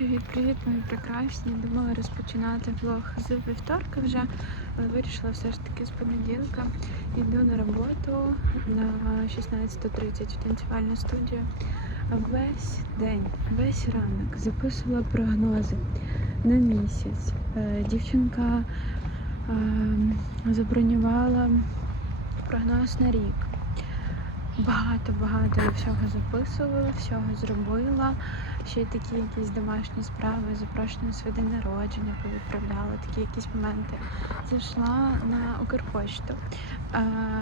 Привіт-привіт, мої прекрасні. Думала розпочинати влог з вівторка вже, але вирішила все ж таки з понеділка. Йду на роботу на 16.30 в танцювальну студію. Весь день, весь ранок записувала прогнози на місяць. Е, Дівчинка е, забронювала прогноз на рік. Багато-багато всього записувала, всього зробила. Ще й такі якісь домашні справи, запрошення на народження повідправляла, такі якісь моменти. Зайшла на Укрпочту. Е,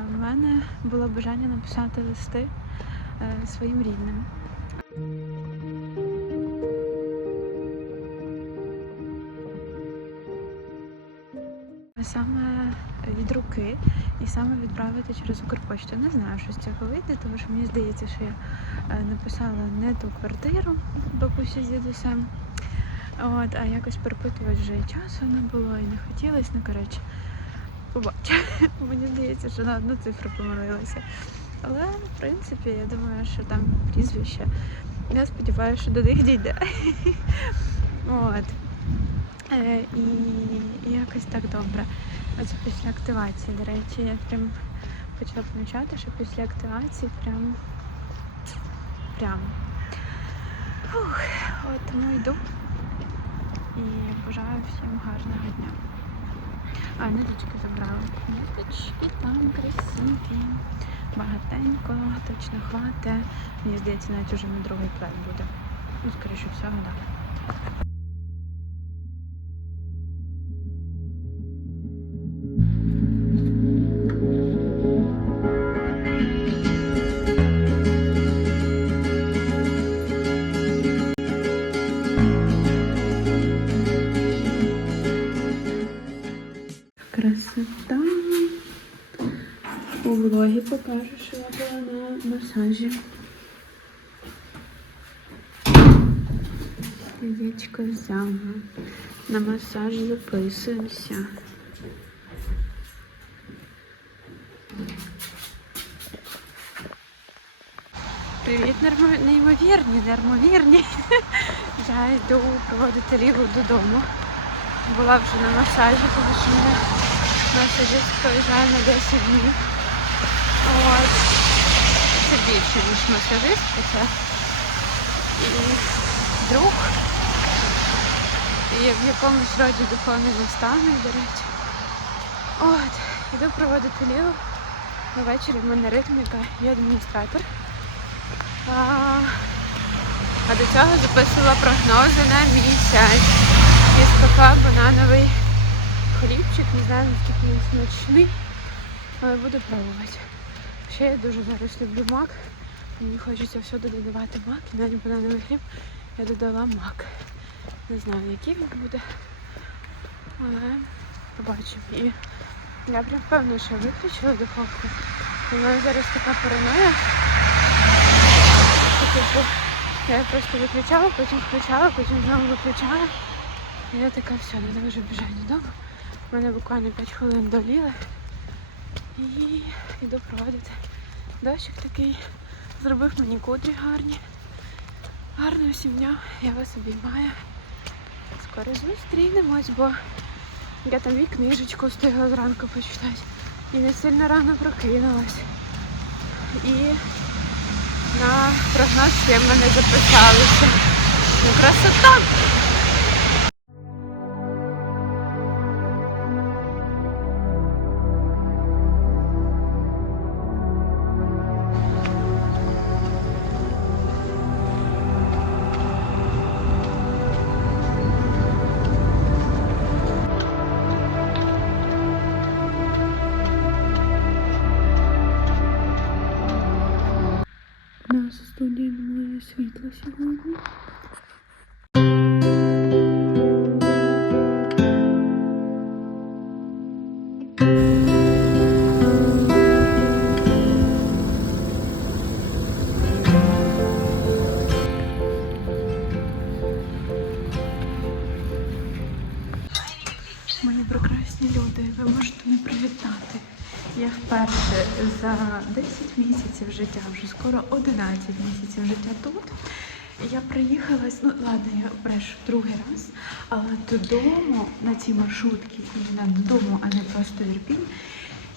в мене було бажання написати листи е, своїм рідним. Саме від руки і саме відправити через Укрпочту. Не знаю, що з цього вийде, тому що мені здається, що я е, написала не ту квартиру бабусі з дідусем. От, а якось перепитувати вже і часу не було, і не хотілося. Ну, коротше, побачу. Мені здається, що на одну цифру помилилася. Але, в принципі, я думаю, що там прізвище. Я сподіваюся, що до них дійде. От. Е, і, якось так добре. Оце після активації, до речі, я прям почала помічати, що після активації прям прям. Фух, от тому йду і бажаю всім гарного дня. А, ниточки забрала. Ниточки там красиві. Багатенько, точно хватить. Мені здається, навіть уже на другий план буде. Ну, скоріше всього, так. Красота. Масажі. Яєчко взяла. На масаж записуємося. Привіт, неймовірні, неймовірні. Я йду проводити лігу додому. Була вже на масажі, тому що мене масажистка виїжджає на 10 днів. От. Це більше, ніж масажистка, це і друг. І в якомусь роді духовний наставник, до речі. От, іду проводити лігу. Ввечері в мене ритміка і адміністратор. А, а до цього записувала прогнози на місяць. І спекла банановий хлібчик, не знаю наскільки він смачний, але буду пробувати. Ще я дуже зараз люблю мак. Мені хочеться всюди додавати мак, і навіть банановий хліб я додала мак. Не знаю, який він буде, але побачимо. І я прям впевнена, що виключила духовку. У мене зараз така параноя. типу, Я просто виключала, потім включала, потім знову виключала. І я така, все, треба вже біжати додому. У мене буквально 5 хвилин доліли. І йду проводити. Дощик такий зробив мені кудрі гарні. Гарного всім дня, я вас обіймаю. Скоро зустрінемось, бо я там і книжечку встигла зранку почитати. І не сильно рано прокинулась. І на прогноз ще мене записалися. Ну, красота! Скоро 11 місяців життя тут. Я приїхалась, ну ладно, я брешу другий раз, але додому на цій маршрутці, іменно додому, а не просто Ірпінь,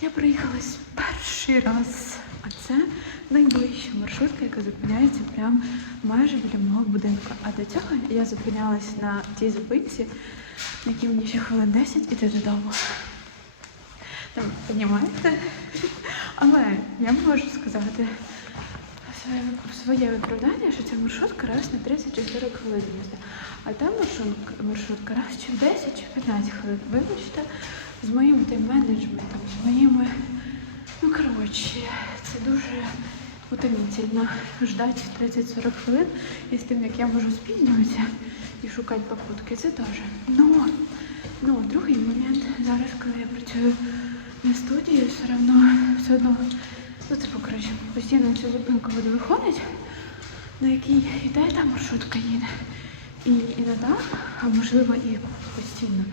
я приїхалась перший раз. А це найближча маршрутка, яка зупиняється прямо майже біля мого будинку. А до цього я зупинялась на тій зупинці, на якій мені ще хвилин 10 іти додому. Там, Понімаєте? Але я можу сказати своє, виправдання, що ця маршрутка раз на 30 чи 40 хвилин їздить. А та маршрутка, маршрутка раз чи в 10 чи 15 хвилин. Вибачте, з моїм тайм-менеджментом, з моїми. Ну, коротше, це дуже утомительно ждати 30-40 хвилин і з тим, як я можу спізнюватися і шукати попутки, це теж. Ну, ну, другий момент, зараз, коли я працюю на студії, все одно, все одно, ну це коротше, постійно на цю зупинку буду виходити, на якій іде та маршрутка їде. І іноді, а можливо і постійно,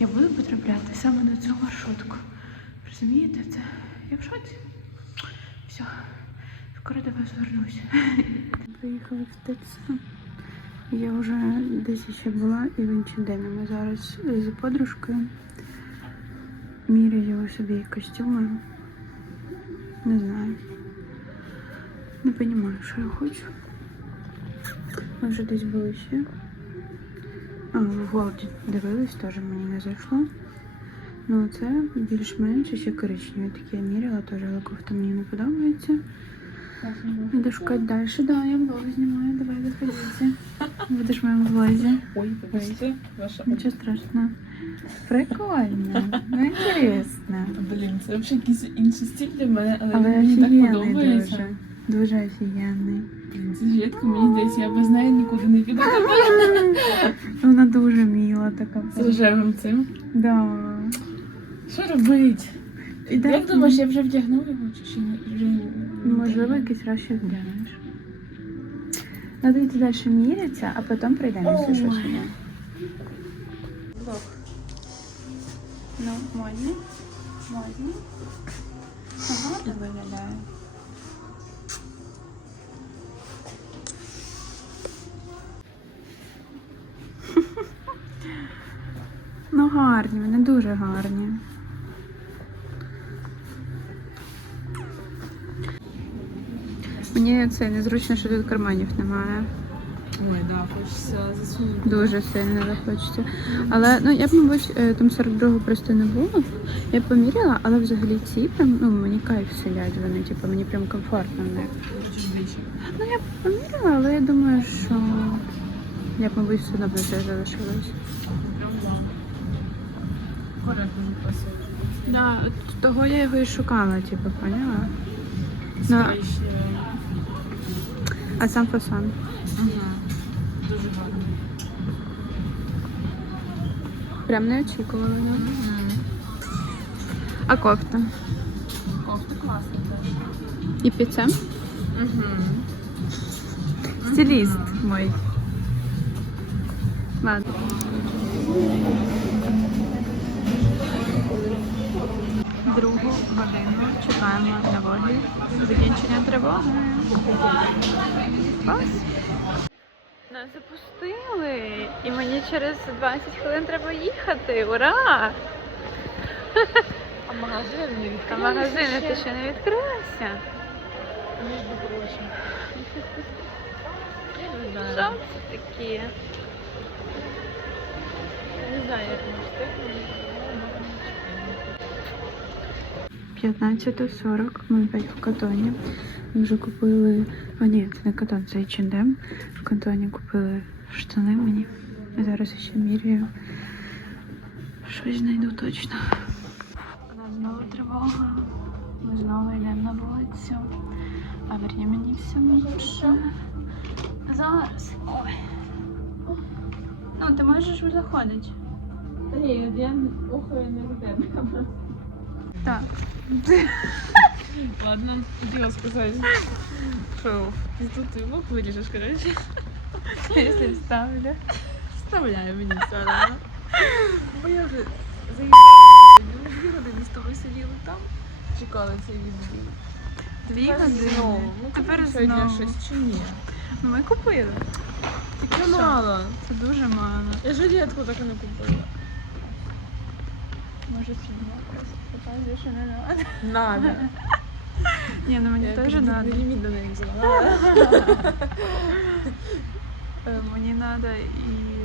я буду потрапляти саме на цю маршрутку. Розумієте це? Я в шоці. Все, скоро до вас вернусь. Приїхали в ТЦ. Я вже десь ще була і в Інчендемі. Ми зараз з подружкою міряю собі костюми. Не знаю. Не розумію, що я хочу. Ми вже десь були ще. А, в Голді дивились, теж мені не зайшло. Ну, це більш-менш ще коричневі такі я міряла, теж але мені не подобається. Іду шукати далі. Да, я влог знімаю, давай заходите. Будеш в моєму влозі. Ой. Нічого страшного. Прикольно, ну інтересно. Блін, це взагалі якийсь інший стиль для мене, але, Але мені так офігенний подобається. дуже. Дуже офігенний. Блін, це жилетка, мені здається, я без неї нікуди не піду. Вона дуже міла така. З рожевим цим. Да. Що робить? І дай- Як думаєш, я вже вдягнув його чи ще ні? Вже ні? Можливо, якийсь раз ще вдягнеш. Надо йти далі мірятися, а потім прийдемо, якщо Ой. щось є. Влог. Ну, модні. Модні. Гарно виглядає. Ну, гарні, вони дуже гарні. Мені це незручно, що тут карманів немає. Ой, да, хочеться засунути. Дуже сильно захочеться. Але ну я б, мабуть, е, там 42 просто не було. Я поміряла, але взагалі ці прям ну мені кайф селять. Вони, типу, мені прям комфортно в них. Ну я б поміряла, але я думаю, що я б, мабуть, все одно б це. Коротко. Да, от того я його і шукала, типу, поняла? Ну, а сам фасон. Ага. Дуже гарно. Прям не очікувала. Да? А кофта? Кофта класна теж. І під це? Угу. Стиліст мой. Ладно. Другу годину чекаємо тривоги. Закінчення тривоги. Клас. Запустили. І мені через 20 хвилин треба їхати. Ура! А магазин не А відкрився магазини ще? ти ще не відкрився. Між прочим. Я не Що знаю. це таке? Не знаю, як ми встигнемо. 15.40, ми опять в катоні. Ми вже купили. А ні, це не катон, це H&M. В катоні купили штани мені. А Зараз ще міряю. Щось знайду точно. У нас знову тривога. Ми знову йдемо на вулицю. А времени все менше. Зараз. Ой. Ну, ти можеш заходити. Ні, я охаю не тебе. Так. Ладно, хотіла сказати. Шоу. Тут ти мог виріжеш, коротше. Якщо вставлю. Вставляю мені все одно. Бо я вже заїбала дві години з тобою сиділи там, чекали цей відбій. Дві години. Ну, Тепер сьогодні знову. щось чи ні? Ну ми купили. Таке мало. Це дуже мало. Я жилетку так і не купила. Може фільм якось показує, що не надо. Надо. Ні, ну мені Я теж надо. ліміт до неї взяла. Е, Мені надо і.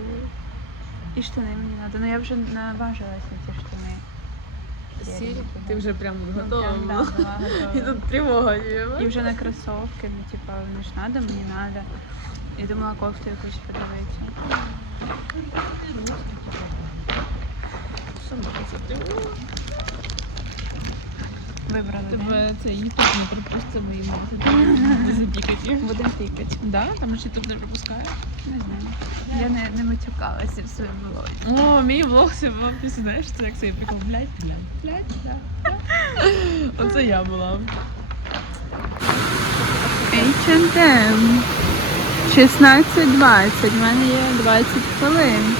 І штани мені надо. Ну я вже наважилася ці штани. Сірі, ти вже прям готова була. І тут тривога є. І вже на кросовки, ну типа вони ж надо, мені надо. І думала кофту якусь подивитися. Вибрали. Тебе це ютуб не пропуститься мої мати. Запікаті. Будемо пікати. Да? Там ж ютуб не пропускає. Не знаю. Я не, не матюкалася в своєму влозі. О, мій влог ти знаєш, це як цей прикол. Блядь, блядь, блядь, блядь. Оце я була. H&M 16.20. У мене є 20 хвилин.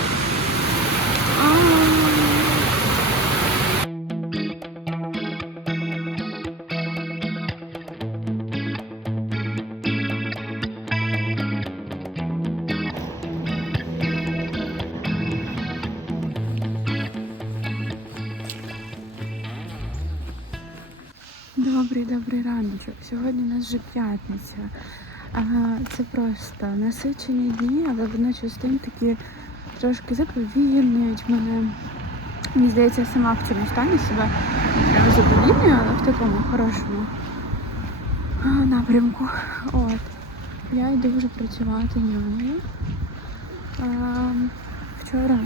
Нас вже п'ятниця. Це просто насичені дні, але водночас тим такі трошки заповільнюють мене. Мені здається, сама в цьому стані себе заповільнюю, але в такому хорошому напрямку. От. Я йду вже працювати. А, Вчора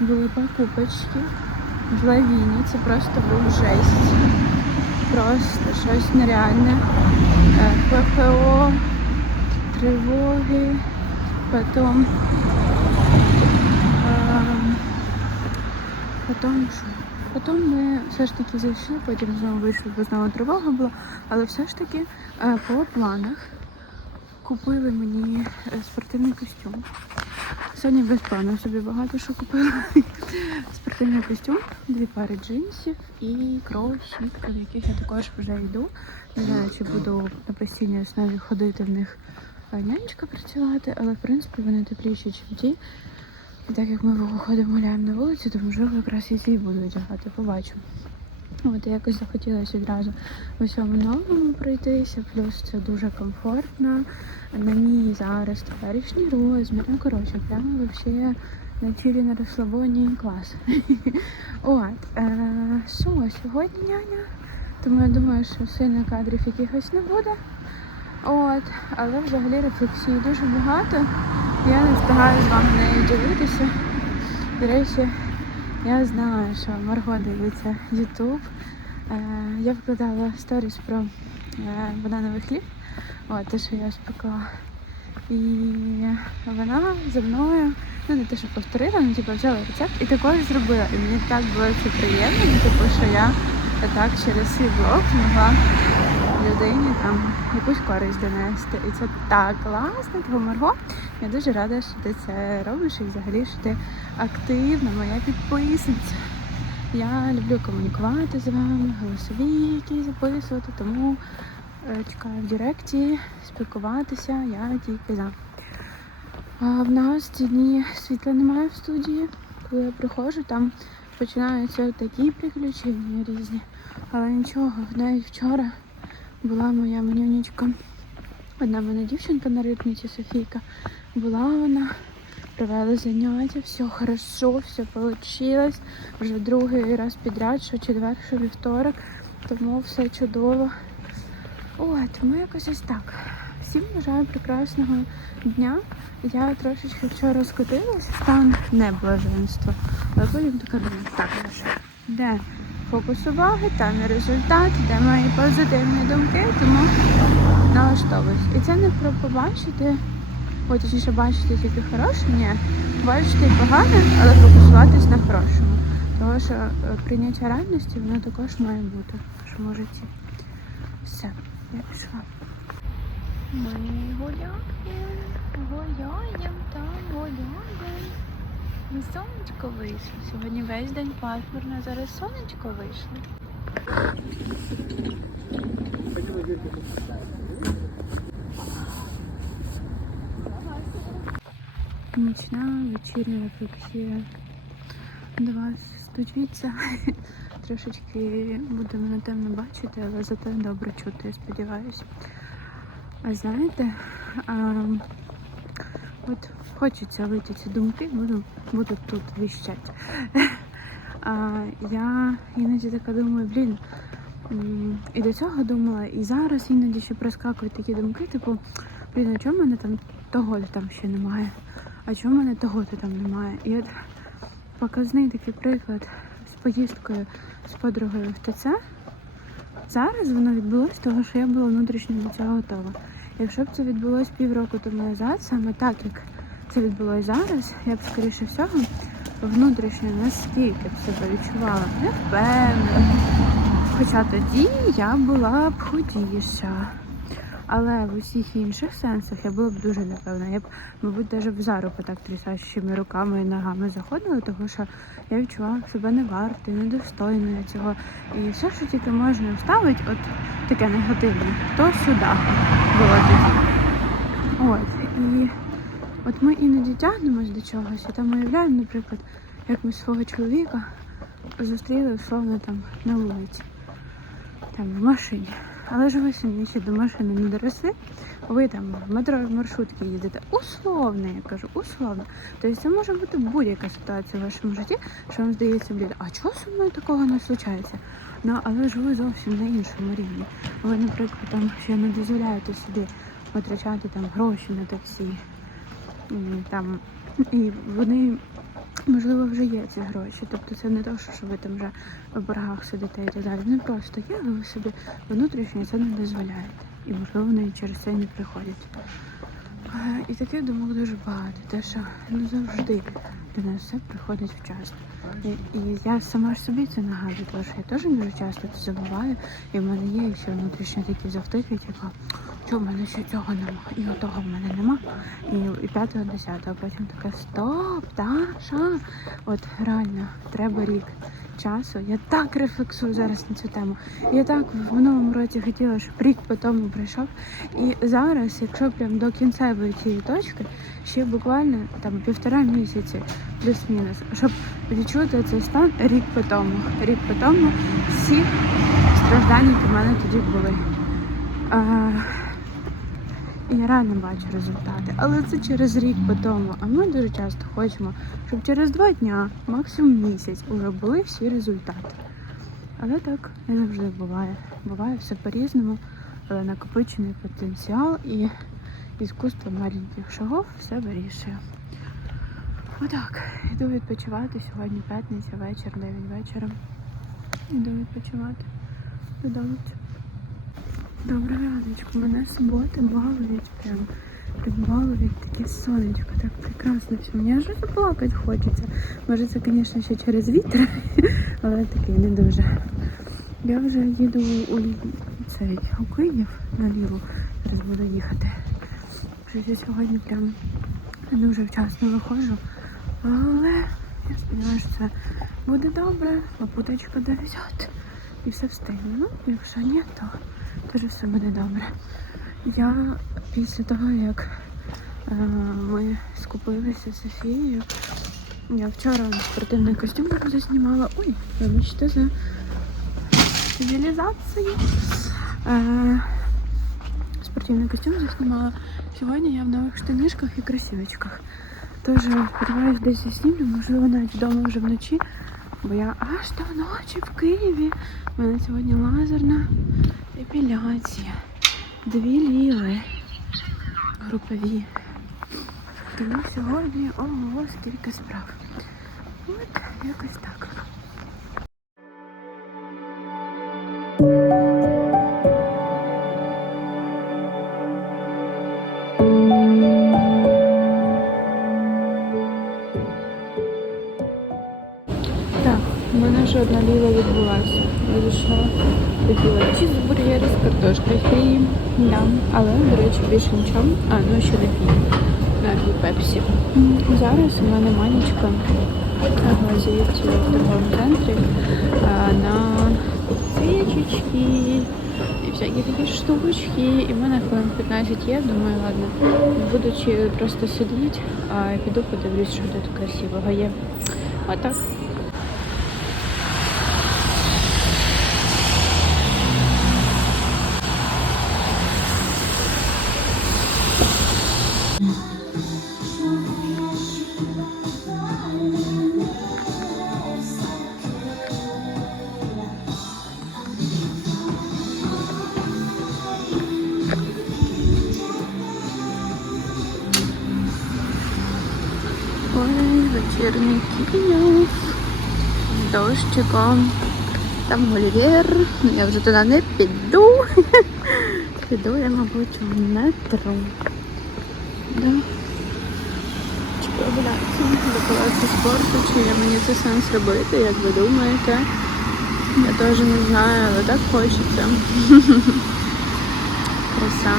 були покупочки в лавіні. Це просто був жесть. Просто щось нереальне. Е, ППО, тривоги, потім, ем, потім що? Потім ми все ж таки зайшли, потім знову вийшли, бо знову тривога була, але все ж таки е, по планах купили мені е, спортивний костюм. Сьогодні без плану собі багато що купила. Спортивний костюм, дві пари джинсів і кросівки, в яких я також вже йду. Не знаю, чи буду на постійній основі ходити в них нянечка працювати, але в принципі вони тепліші, ніж ті. І так як ми виходимо гуляємо на вулицю, то можливо якраз і ці буду одягати, побачимо. От якось захотілося відразу в усьому новому пройтися, плюс це дуже комфортно. На мій зараз теперішній розмір. Ну коротше, прямо вообще на чилі на розслабоні клас. От, е, сьогодні няня? Тому я думаю, що сильно кадрів якихось не буде. От, але взагалі рефлексій дуже багато. Я не встигаю з вами нею ділитися. До речі, я знаю, що Марго дивиться YouTube. Е, я вкладала сторіс про банановий хліб, от, те, що я спекла. І вона за мною, ну не те, що повторила, ну типу взяла рецепт і також зробила. І мені так було це приємно, ну, типу, що я так через свій блог змогла людині там якусь користь донести. І це так класно, тому Марго. Я дуже рада, що ти це робиш і взагалі, що ти активна, моя підписниця. Я люблю комунікувати з вами, голосові які записувати, тому е, чекаю в Директі, спілкуватися, я тільки за. А в нас ці дні світла немає в студії. Коли я приходжу, там починаються такі приключення різні. Але нічого, навіть вчора була моя манюнечка. Одна мене дівчинка на ритміці Софійка. Була вона, провели заняття, все хорошо, все вийшло. Вже другий раз підряд, що четвер, що вівторок, тому все чудово. От, тому якось ось так. Всім бажаю прекрасного дня. Я трошечки вчора скотилась стан неблаженства. Але потім така думаю, так, Маша, де фокус уваги, там і результат, де мої позитивні думки, тому налаштовуюсь. І це не про побачити, ой, точніше бачити тільки хороше, ні. Бачити і погане, але фокусуватись на хорошому. Тому що е, прийняття реальності воно також має бути в нашому житті. Все, я пішла. Ми гуляємо, гуляємо, там гуляємо. Сонечко вийшло. Сьогодні весь день пасмурно, зараз сонечко вийшло. Нічна вечірня рефлексія до вас стучиться. Трошечки буде мене темно бачити, але зате добре чути, я сподіваюся. А знаєте, а, от хочеться вийти ці думки, буду, буду тут віщати. А, я іноді така думаю, блін. І до цього думала, і зараз іноді ще проскакують такі думки, типу, блін, а чому мене там того там ще немає? А чому в мене того то там немає? І от показний такий приклад з поїздкою з подругою в ТЦ. Зараз воно відбулось, того що я була внутрішньо до цього готова. Якщо б це відбулось півроку тому назад, саме так як це відбулось зараз, я б скоріше всього внутрішньо настільки б себе відчувала невпевнено. Хоча тоді я була б худіша. Але в усіх інших сенсах я була б дуже непевна. Я б, мабуть, навіть в зарубу так трясащими руками і ногами заходила, тому що я відчувала себе не вартою, недостойною цього. І все, що тільки можна вставити, от таке негативне, то сюди було. От. І от ми іноді тягнемось до чогось, і там уявляємо, наприклад, як ми свого чоловіка зустріли условно там на вулиці, там в машині. Але ж ви самі ще до машини не доросли, ви там в метро в маршрутки їздите. Условно, я кажу, условно. Тобто це може бути будь-яка ситуація в вашому житті, що вам здається, блін, а чого зі мною такого не случається? Ну, але ж ви зовсім на іншому рівні. Ви, наприклад, там ще не дозволяєте собі витрачати там гроші на таксі. М, Там, і вони, можливо, вже є ці гроші. Тобто це не те, що ви там вже в боргах сидите і так далі. Не просто є, але ви собі внутрішньо це не дозволяєте. І можливо вони через це не приходять. Е, І таких думок дуже багато. Те, що не завжди до все приходить вчасно. І, і я сама ж собі це нагадую, тому що я теж дуже часто це забуваю, і в мене є ще внутрішньо такі завтики, типу, що в мене ще цього нема, і отого в мене нема. І, і п'ятого, десятого. Потім така стоп, Таша. От реально, треба рік часу. Я так рефлексую зараз на цю тему. Я так в минулому році хотіла, щоб рік по тому прийшов. І зараз, якщо прям до кінцевої цієї точки, ще буквально там півтора місяці, плюс-мінус, щоб відчути цей стан рік по тому. Рік по тому всі страждання, які в мене тоді були. А, і я реально бачу результати. Але це через рік по тому. А ми дуже часто хочемо, щоб через два дня, максимум місяць, уже були всі результати. Але так не завжди буває. Буває все по-різному, але накопичений потенціал і іскусство маленьких шагов все вирішує. Отак, йду відпочивати. Сьогодні п'ятниця, вечір, 9 вечора. Йду відпочивати. Додому. Добре раночку, мене суботи балують прям. Прям балують таке сонечко, так прекрасно все. Мені аж заплакати хочеться. Може це, звісно, ще через вітер, але такий не дуже. Я вже їду у цей у Київ наліво. Зараз буду їхати. Я сьогодні прям дуже вчасно виходжу. Але я сподіваюся, що це буде добре, попуточка довезет. І все встигне. Ну, якщо ні, то теж все буде добре. Я після того, як е, ми скупилися з Софією, я вчора спортивний костюм заснімала. Ой, вибачте за цивілізацію. Е, спортивний костюм заснімала. Сьогодні я в нових штанішках і кросівочках. Тож сподіваюсь, десь заснімлю, можливо, навіть вдома вже вночі, бо я аж до ночі в Києві. У мене сьогодні лазерна епіляція. Дві ліви групові. Тому сьогодні ого, скільки справ. От якось. Так, одна ліла відбулася. Зайшла, хотіла чізбургер з картошкою фрі, да. але, до речі, більше нічого. А, ну ще напій. Напій пепсі. Зараз у мене манічка глазується в торговому центрі на свічечки і всякі такі штучки, і в мене хвилин 15 є, думаю, ладно. Будучи просто сидіти, а піду подивлюсь, що тут красивого є. Отак. Ой, вечірній Київ. Дощиком. Там Гулівер. Я вже туди не піду. Піду я, мабуть, в метро. Да. Чи прогулятися до палацу спорту, чи є мені це сенс робити, як ви думаєте? Я теж не знаю, але так хочеться. Краса.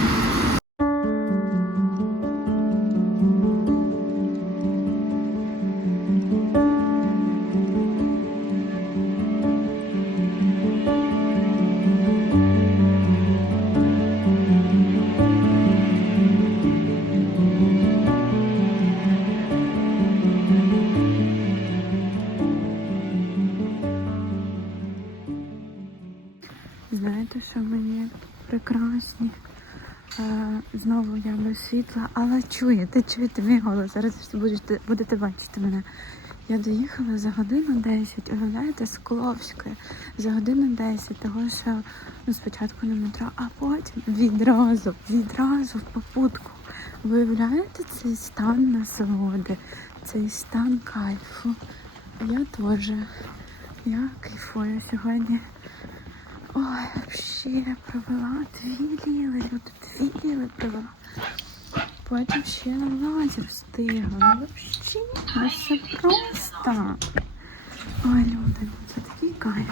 Знаєте, що мені прекрасні. Е, знову я без світла, але чуєте, чуєте мій голос. Зараз будете, будете бачити мене. Я доїхала за годину 10, уявляєте, з Кловської. За годину 10, того що ну, спочатку на метро, а потім відразу, відразу в попутку. Виявляєте цей стан насолоди, цей стан кайфу. Я теж. Я кайфую сьогодні. Ой, вообще провела дві ліли, люди, дві ліли провела. Потім ще лазер встигла. Ну вообще, ну це просто. Ой, люди, ну це такий кайф.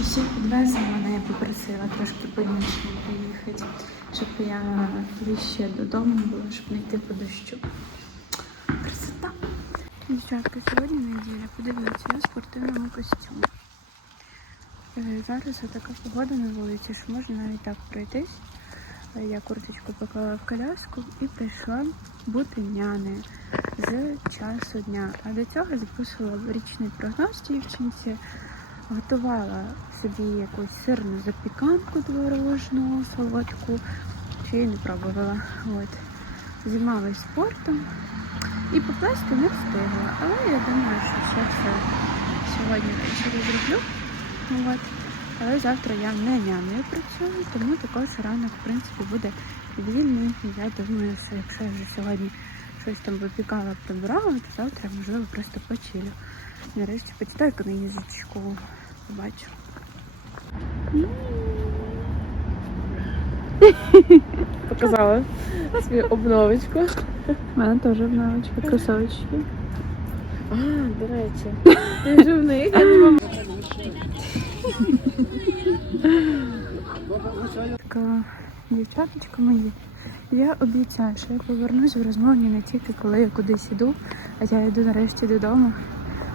І ще підвезла мене, я попросила трошки по-іншому поїхати, щоб я ближче додому була, щоб не йти по дощу. Красота. Дівчатка, сьогодні неділя. Подивіться, я в спортивному костюмі. Е, Зараз така погода на вулиці, що можна навіть так пройтись. Е, Я курточку поклала в коляску і прийшла бути нянею з часу дня. А до цього записувала річний прогноз дівчинці, готувала собі якусь сирну запіканку творожну, солодку, ще й не пробувала. От. Займалась спортом і поплести не встигла. Але я думаю, що все це сьогодні зроблю. От. Але завтра я не нянею працюю, тому також ранок, в принципі, буде вільний. Я думаю, що якщо я вже сьогодні щось там випікала, прибирала, то завтра, можливо, просто почилю. Нарешті почитаю книжечку, побачу. Показала свою обновочку. У мене теж обновочка, кросовочки. А, до речі. Ти ж в них, я не можу. Така дівчаточка мої. Я обіцяю, що я повернусь в розмовні не тільки коли я кудись іду, а я йду нарешті додому.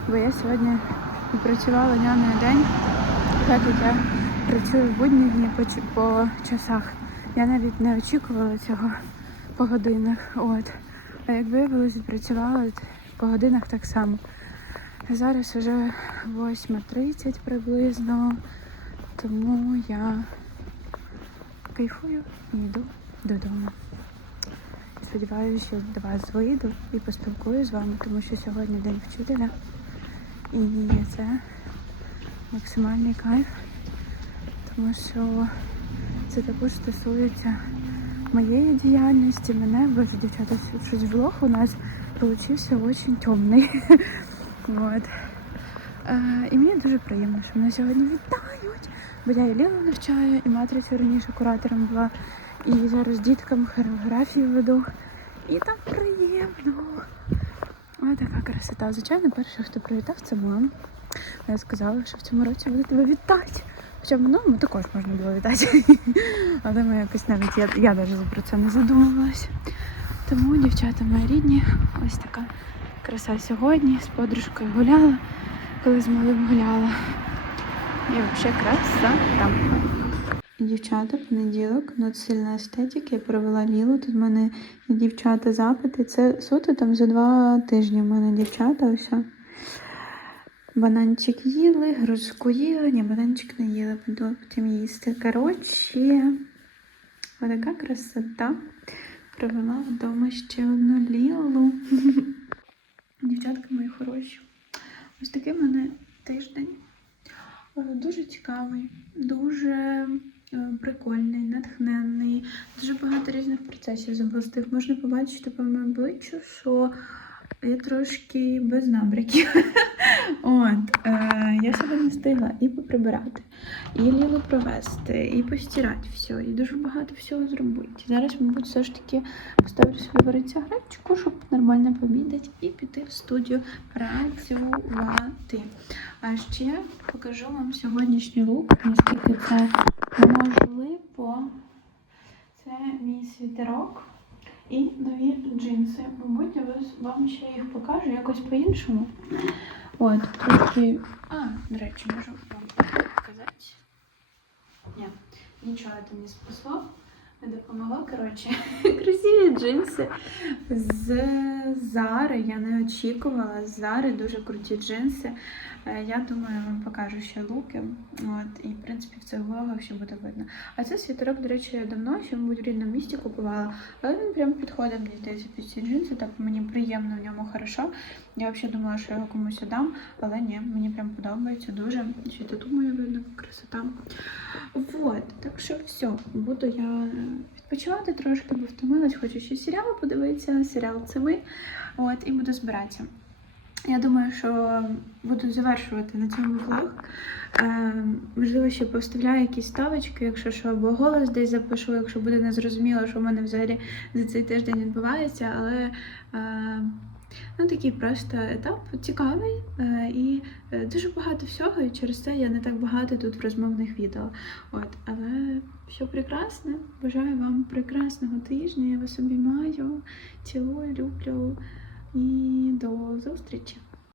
Бо я сьогодні відпрацювала няною день, так як я працюю в будні дні по, по часах. Я навіть не очікувала цього по годинах. От. А як виявилось, відпрацювала по годинах так само. Зараз вже 8.30 приблизно, тому я кайфую і йду додому. Сподіваюся, що до вас вийду і поспілкую з вами, тому що сьогодні день вчителя. І це максимальний кайф, тому що це також стосується моєї діяльності, мене, бо дівчата щось влог у нас получився дуже темний. Вот. Е, і мені дуже приємно, що мене сьогодні вітають. Бо я і Лілу навчаю, і матрицю раніше куратором була, і зараз діткам хореографію веду. І так приємно. Ось така красота. Звичайно, перше, хто привітав, це мама. Я сказала, що в цьому році буду тебе вітати. Хоча в минулому також можна було вітати. Але ми якось навіть я, я навіть про це не задумувалася. Тому, дівчата мої рідні, ось така краса сьогодні. З подружкою гуляла, коли з малим гуляла. І взагалі краса там. Дівчата, понеділок, ну сильна естетика. Я провела лілу. Тут в мене дівчата запити. Це суто там за два тижні в мене дівчата. Ось. Бананчик їли, грушку їли. Ні, бананчик не їли, буду потім їсти. Коротше, така красота. Провела вдома ще одну лілу. Дівчатка мої хороші. Ось такий в мене тиждень. Е, Дуже цікавий, дуже е, прикольний, натхненний, дуже багато різних процесів запустив. Можна побачити по моєму обличчю, що я трошки без набряків. От, е, я себе не встигла і поприбирати, і ліло провести, і постирати все, і дуже багато всього зробити. Зараз, мабуть, все ж таки поставлю собі варитися гречку, щоб нормально пообідати і піти в студію працювати. А ще покажу вам сьогоднішній лук, наскільки це можливо. Це мій світерок і нові джинси. Мабуть, я вам ще їх покажу якось по-іншому. От, трошки. А, до речі, можу вам показати. Ні, нічого це не спасло. Не допомогло. Коротше, красиві джинси з Зари. Я не очікувала. З Зари дуже круті джинси. Е, Я думаю, я вам покажу ще луки. От, і в принципі в цих влогах ще буде видно. А це світерок, до речі, я давно ще, мабуть, в рідному місті купувала. Але він прям підходить, мені здається, під ці джинси. Так мені приємно в ньому хорошо. Я взагалі думала, що його комусь дам, але ні, мені прям подобається дуже. Ще й тут видно красота. Вот, так що все, буду я відпочивати трошки, бо втомилась, хочу ще серіал подивитися. Серіал це ми. От, і буду збиратися. Я думаю, що буду завершувати на цьому влог. Е, можливо, ще поставляю якісь ставочки, якщо що, або голос десь запишу, якщо буде незрозуміло, що в мене взагалі за цей тиждень відбувається. Але е, ну, такий просто етап цікавий е, і е, дуже багато всього, і через це я не так багато тут в розмовних відео. От, але все прекрасне. Бажаю вам прекрасного тижня. Я вас обіймаю, цілую, люблю і до зустрічі.